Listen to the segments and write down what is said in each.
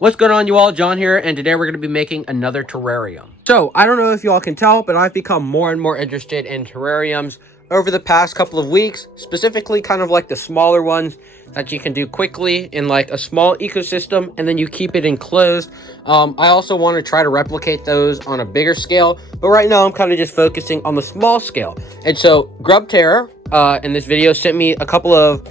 What's going on, you all? John here, and today we're going to be making another terrarium. So, I don't know if you all can tell, but I've become more and more interested in terrariums over the past couple of weeks, specifically kind of like the smaller ones that you can do quickly in like a small ecosystem, and then you keep it enclosed. I also want to try to replicate those on a bigger scale, but right now I'm kind of just focusing on the small scale. And so, GrubTerra in this video sent me a couple of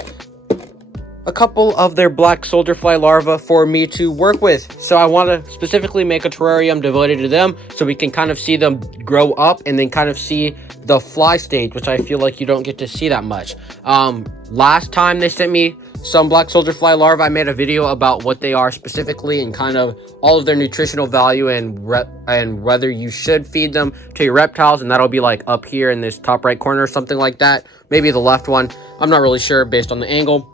their Black Solider Fly Larvae for me to work with. So I want to specifically make a terrarium devoted to them so we can kind of see them grow up and then kind of see the fly stage, which I feel like you don't get to see that much. Last time they sent me some Black Solider Fly Larvae, I made a video about what they are specifically and kind of all of their nutritional value and whether you should feed them to your reptiles, and that'll be like up here in this top right corner or something like that. Maybe the left one. I'm not really sure based on the angle.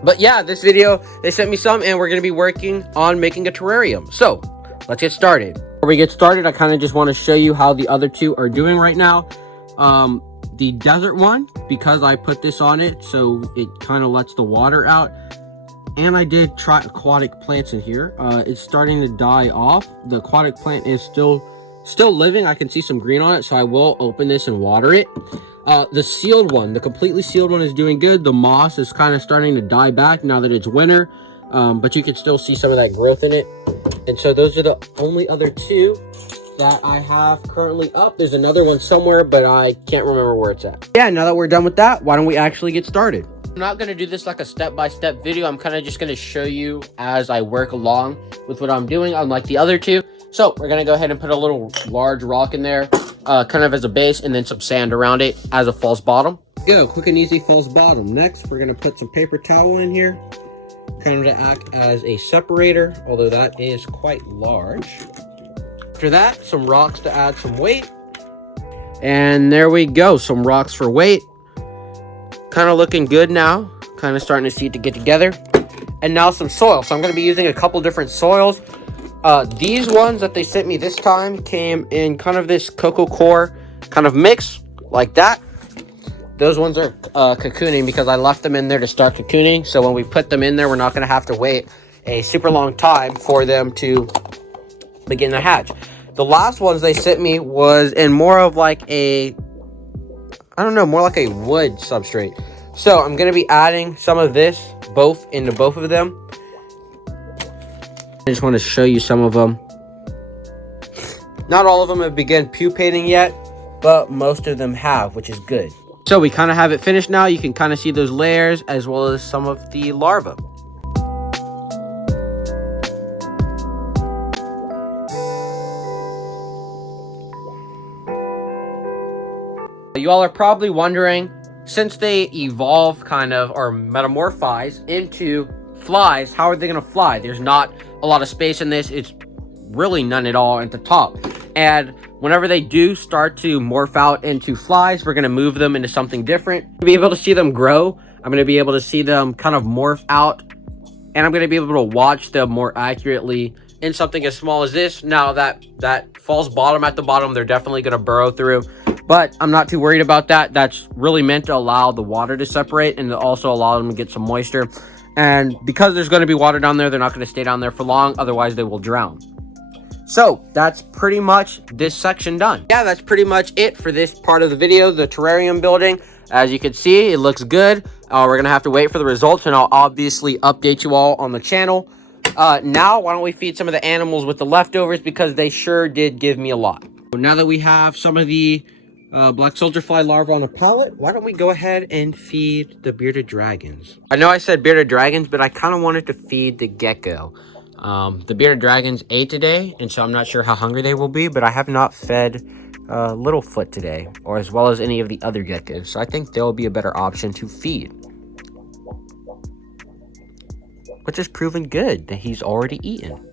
But yeah, this video, they sent me some, and we're going to be working on making a terrarium. So, let's get started. Before we get started, I kind of just want to show you how the other two are doing right now. The desert one, because I put this on it, so it kind of lets the water out. And I did try aquatic plants in here. It's starting to die off. The aquatic plant is still living. I can see some green on it, so I will open this and water it. The sealed one, the completely sealed one, is doing good. The moss is kind of starting to die back now that it's winter, but you can still see some of that growth in it. And so those are the only other two that I have currently up. There's another one somewhere, but I can't remember where it's at. Yeah, now that we're done with that, why don't we actually get started? I'm not going to do this like a step-by-step video. I'm kind of just going to show you as I work along with what I'm doing, unlike the other two. So we're going to go ahead and put a little large rock in there, kind of as a base, and then some sand around it as a false bottom. Go, quick and easy false bottom. Next, we're going to put some paper towel in here, kind of to act as a separator, although that is quite large. After that, some rocks to add some weight. And there we go, some rocks for weight. Kind of looking good now. Kind of starting to see it to get together. And now some soil. So I'm going to be using a couple different soils. These ones that they sent me this time came in kind of this cocoa core kind of mix, like that. Those ones are cocooning because I left them in there to start cocooning. So when we put them in there, we're not going to have to wait a super long time for them to begin to hatch. The last ones they sent me was in more of like a, I don't know, more like a wood substrate. So I'm going to be adding some of this into both of them. I just want to show you some of them. Not all of them have begun pupating yet, but most of them have, which is good. So we kind of have it finished now. You can kind of see those layers as well as some of the larvae. You all are probably wondering, since they evolve kind of or metamorphize into flies, how are they going to fly? There's not a lot of space in this. It's really none at all at the top. And whenever they do start to morph out into flies, we're going to move them into something different. To be able to see them grow, I'm going to be able to see them kind of morph out, and I'm going to be able to watch them more accurately in something as small as this. Now that false bottom at the bottom, they're definitely going to burrow through, but I'm not too worried about that. That's really meant to allow the water to separate and to also allow them to get some moisture. And because there's going to be water down there, they're not going to stay down there for long. Otherwise, they will drown. So that's pretty much this section done. Yeah, that's pretty much it for this part of the video, the terrarium building. As you can see, it looks good. We're going to have to wait for the results, and I'll obviously update you all on the channel. Now, why don't we feed some of the animals with the leftovers, because they sure did give me a lot. Now that we have some of the Black Solider Fly Larvae on a pallet, why don't we go ahead and feed the bearded dragons? I know I said bearded dragons, but I kind of wanted to feed the gecko. The bearded dragons ate today, and so I'm not sure how hungry they will be, but I have not fed Littlefoot today, or as well as any of the other geckos, so I think they'll be a better option to feed. Which has proven good that he's already eaten.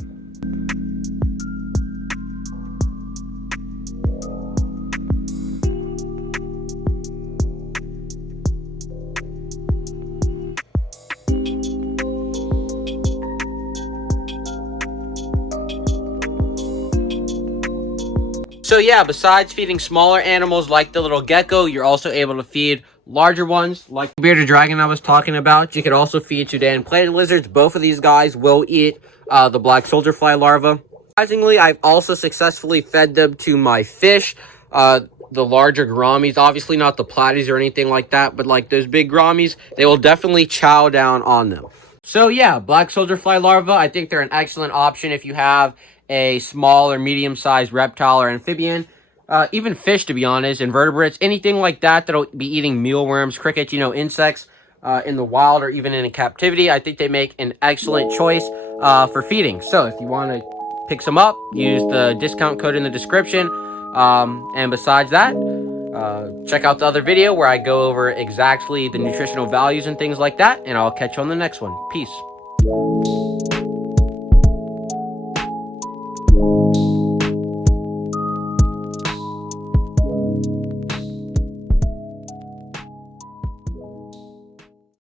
So yeah, besides feeding smaller animals like the little gecko, you're also able to feed larger ones like the bearded dragon I was talking about. You could also feed Sudan plated lizards. Both of these guys will eat the black soldier fly larva. Surprisingly, I've also successfully fed them to my fish, the larger gouramis, obviously not the platies or anything like that, but like those big gouramis, they will definitely chow down on them. So yeah, black soldier fly larvae, I think they're an excellent option if you have a small or medium-sized reptile or amphibian. Even fish, to be honest, invertebrates, anything like that that'll be eating mealworms, crickets, insects in the wild or even in captivity. I think they make an excellent choice for feeding. So if you want to pick some up, use the discount code in the description. And besides that, check out the other video where I go over exactly the nutritional values and things like that, and I'll catch you on the next one. Peace.